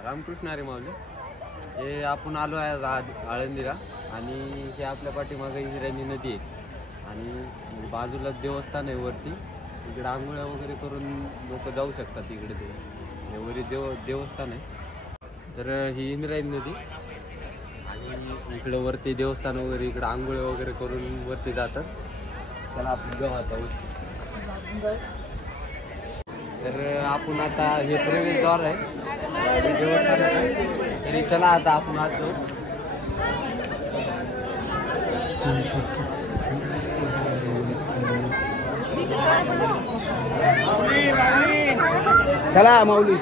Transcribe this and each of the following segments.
रामकृष्ण हरी माऊली. हे आपण आलो आहे आळंदीला आणि हे आपल्या पाठीमागे इंद्रायणी नदी आहे आणि बाजूला देवस्थान आहे वरती. इकडे आंघोळ्या वगैरे करून लोक जाऊ शकतात इकडे. ते वरी देवस्थान आहे. तर ही इंद्रायणी नदी आणि इकडे वरती देवस्थान वगैरे, इकडे आंघोळ्या वगैरे करून वरती जातात. त्याला आपण गावात आहोत. तर आपण आता हे प्रवेशद्वार आहे तरी चला आता आपण आज चला माऊली.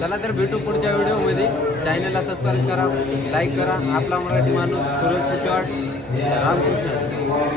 चला तर भेटू पुढच्या व्हिडिओमध्ये. चॅनलला सबस्क्राईब करा, लाईक करा. आपला मराठी माणूस सुरेश कुटवाड. रामकृष्ण.